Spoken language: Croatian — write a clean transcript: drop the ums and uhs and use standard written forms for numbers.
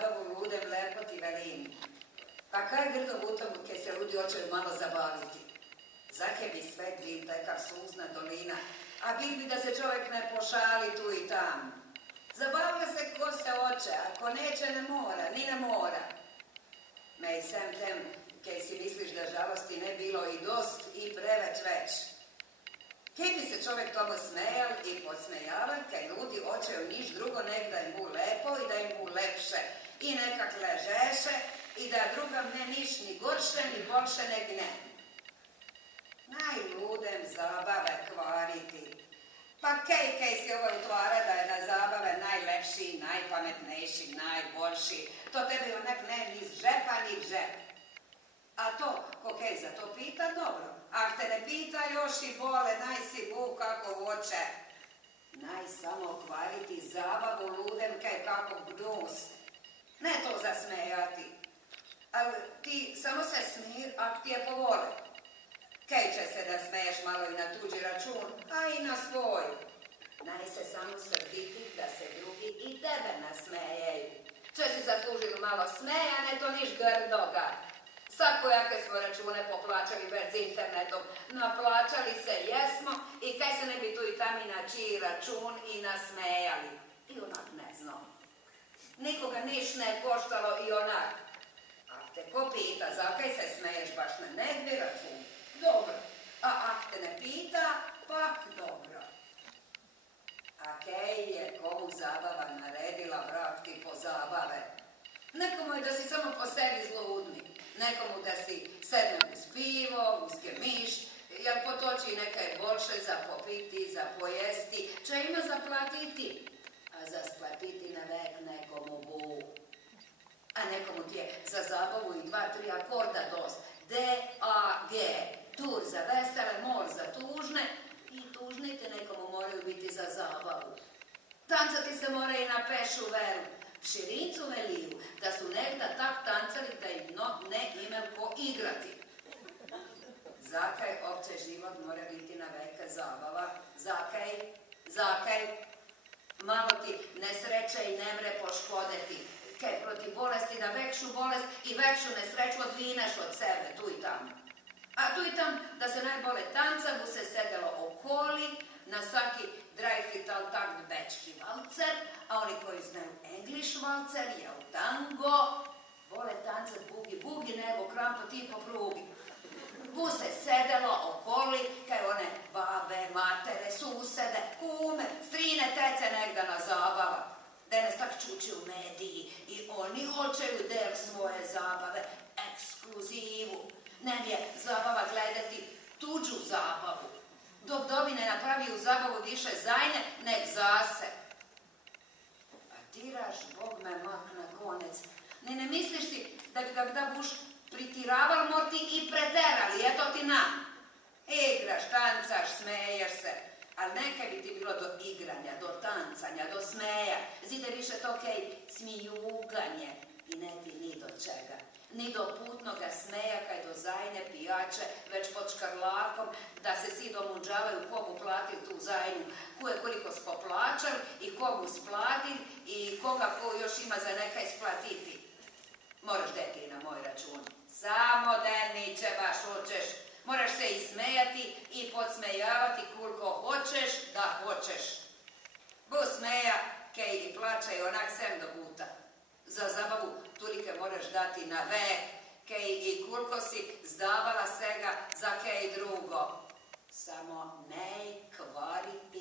zabavu ludem lepo ti velim. Pa kaj grdo gutom, kaj se ljudi hoćeju malo zabaviti. Zake bi svet bil takav suzna dolina, a bil bi da se čovjek ne pošali tu i tam. Zabavlja se ko se hoće, ako neće ne mora, ni ne mora. Me i sem tem, kaj si misliš da žalosti ne bilo i dost i preveć već. Kaj bi se čovjek tomu smejal i podsmejaval, kaj ljudi hoćeju niš drugo nek da im bu lepo i da im bu lepše i nekak ležeše i da drugam ne niš ni gorše ni bolše neg ne. Najludem zabave kvariti. Pa kaj si ovo utvara da je na zabave najlepši, najpametnejši, najbolši. To tebi onak ne ni z žepa ni z žep. A to, ko kaj za to pita, dobro. Ak te ne pita još i bole, naj si bu kako hoće. Naj samo kvariti zabavu ludem kaj kako gnus. Ne to zasmejati. Ali ti samo se smir, ak ti je povole. Kaj će se da smeješ malo i na tuđi račun, a i na svoj. Naj se samo srditi da se drugi i tebe nasmejeju. Če si zaslužili malo smejane, to niš grdoga. Svakojake smo račune poplaćali bez internetom, naplaćali se jesmo i kaj se ne bi tu i tam i na čiji račun i nasmejali. I onak ne znam. Nikoga niš ne koštalo i onak. A te ko pita, zakaj se smeješ baš na negdje račun? Dobro. A ak te ne pita, pak dobro. A kaj je komu zabava naredila vratki po zabave? Nekomu je da si samo po sebi zludni. Nekomu da si sedne uz pivo, uz gemiš, jel potoči nekaj bolše za popiti, za pojesti, če ima za platiti. A za splatiti na vek nekomu bu. A nekomu ti je za zabavu i 2-3 akorda dost. D, A, G. Tur za vesele, mol za tužne i tužni te nekomu moraju biti za zabavu. Tancati se mora i na pešu veru. Širincu veliju, da su negda tak tancali da im ne imel ko igrati. Zakaj opće život mora biti na veke zabava? Zakaj? Malo ti nesreće i nemre poškodeti. Kaj proti bolesti da vekšu bolest i vekšu nesreću odvineš od sebe tu i tamo. A tu i tam da se najbole tanca bu se sedelo okoli, na svaki drajfital takt bečki valcer, a oni koji znaju English valcer, je u tango, vole tancat bugi, nego krampo ti po prugi. Bu se sedelo okoli, kaj one babe, matere, susede, kume, strine, tece negda na zabava. Danas tak čuči u mediji i oni hoćeju del svoje zabave, ekskluzivu. Nem je zabava gledati tuđu zabavu. Dok dobi ne napravi u zabavu više zajne, nek zase. A tiraš, Bog me mak na konec. Ne misliš ti da bi ga da buš pritiraval morti i preterali, eto ti nam. Igraš, tancaš, smeješ se. Ali nekaj bi ti bilo do igranja, do tancanja, do smeja. Zide više to kaj smijuganje i ne ti ni do čega. Ni do putnoga smeja kaj do zajne pijače, već pod škarlakom, da se svi domuđavaju komu platil tu zajnu, ko je koliko spoplačal i komu splatil i koga ko još ima za nekaj splatiti. Moraš deti na moj račun. Samo deniće baš hoćeš. Moraš se i smejati i podsmejavati koliko hoćeš da hoćeš. Bu smeja, kaj i plaća i onak sem do buta. Za zabavu tulike moraš dati na vek, kaj i koliko si zdavala svega za kaj drugo. Samo ne kvariti